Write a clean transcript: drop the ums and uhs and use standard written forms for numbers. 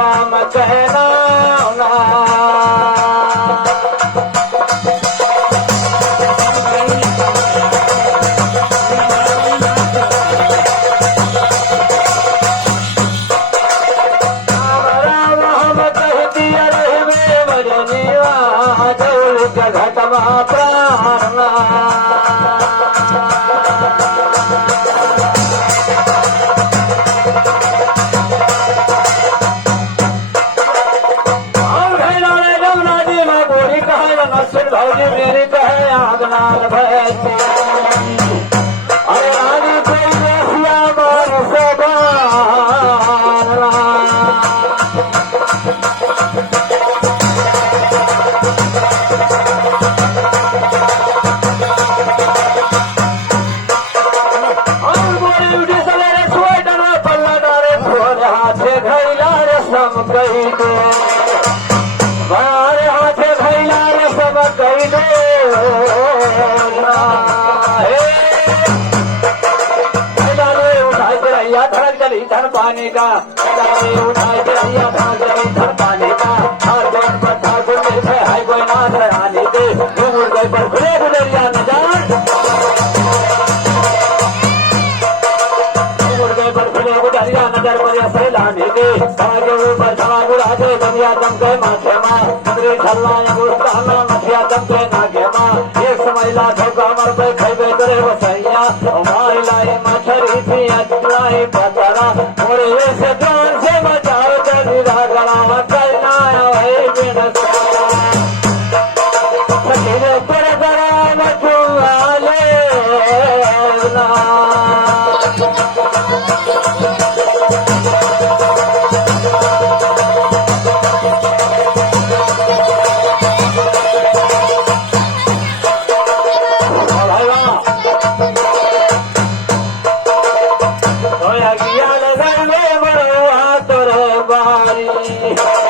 राम कहना घटवा प्राणना जमुना जी में गोरी कहे नसुर भौजी मेरी कहे आगनाल भैसी अरे रानी कोई देसिया मान से बारना कही दो हमारे हाथे भैया रे सब कही दो उठाई रैया धर चली धर पानी का उठाई रैया धर चली धर पानी का हर दिन पर ठाकुर से हाई कोई नाथ आने दे घूम गई पर खुले गुजरिया न जान घूम गई पर खुले गुजरिया नजर पर सैलाने दे गुराजे दुनिया दमके माथे माँ अंदरे छल्ला गुस्ताना मथिया दमके नागे माँ एक समय लाखों का मर पे खेबे करे वसैया हमारी लाई मछरी थी अचलाई पतरा और ऐसे जान से बचाओ तेरी रागड़ा करना है बिना सकीने तेरे जरा बचूंगा ले ना बारी